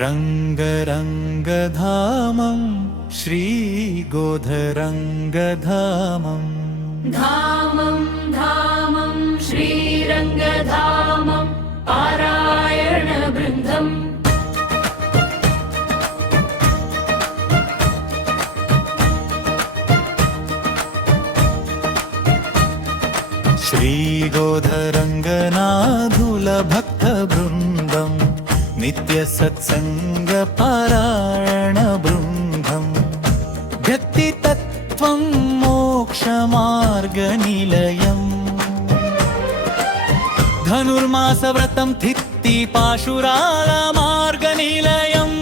रङ्गरङ्गधामं श्रीगोधरङ्गधामम् धामं धामं श्रीरङ्गधामं पारायणवृन्दम् श्रीगोधरङ्गनाथुलभक्तवृन्दम् नित्यसत्सङ्गपारायणवृन्दम् व्यक्तितत्त्वं मोक्षमार्गनिलयम् धनुर्मासव्रतं थित्तिपाशुरालमार्गनिलयम्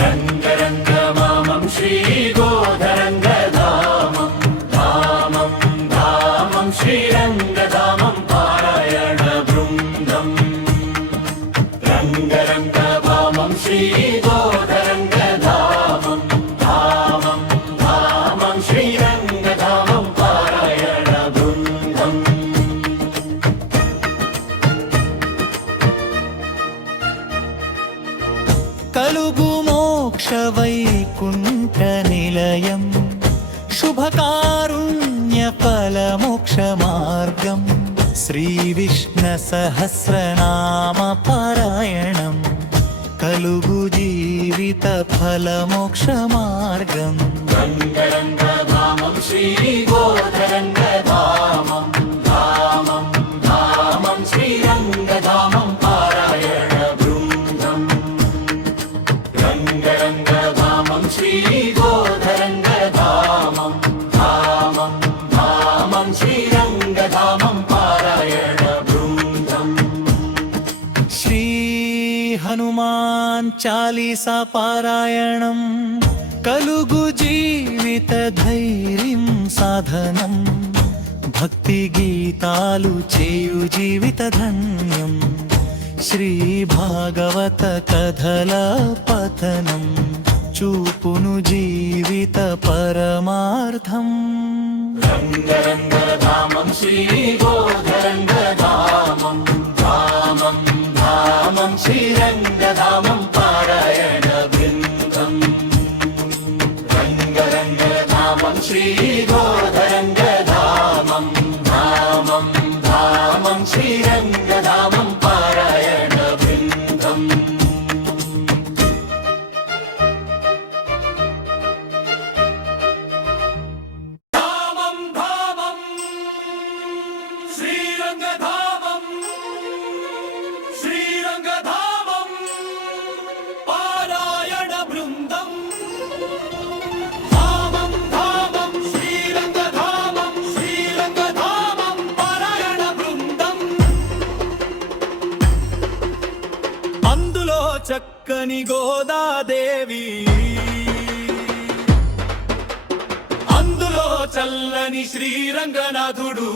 रङ्गरङ्गमामं श्रीगोधरङ्गधामं धामं धामं श्रीरङ्गधामं पारायणवृन्दम् रङ्गरङ्गमामं श्रीगोधरङ्गधामं धामं धामं श्रीरङ्गधामं पारायणवृन्दम् कलुगु मोक्षवैकुण्ठनिलयम् शुभकारुण्यफलमोक्षमार्गम् श्रीविष्णुसहस्रनामपारायणम् कलुगु जीवितफलमोक्षमार्गम् रङ्गरङ्गधामं श्रीगोधरङ्गधामं धामं धामं श्रीरङ्गधामं पारायणवृन्दम् रङ्गरङ्गधामं श्रीगोधरङ्गधामं धामं धामं श्रीरङ्गधामं पारायणवृन्दम् श्री हनुमान चालीसा पारायणम् कलुगु जीवितधैर्यं साधनम् भक्तिगीतालु చేయు జీవితధన్యం श्रीभागवत कथल पठनं చూపును జీవిత పరమార్థం रङ्गरङ्गधामं श्रीगोधरङ्गधामं धामं धामं श्रीरङ्गधामं पारायणवृन्दम् रङ्गरङ्गधामं श्रीगोधरङ्गधामं धामं धामं श्रीरङ्गधामं पारायणवृन्दम् धामं धामं श्रीरङ्गधामं श्रीरङ्गधामं पारायणवृन्दम् धामं धामं श्रीरङ्गधामं श्रीरङ्गधामं पारायणवृन्दम् అందులో చక్కని గోదాదేవి అందులో చల్లని శ్రీరంగనాథుడు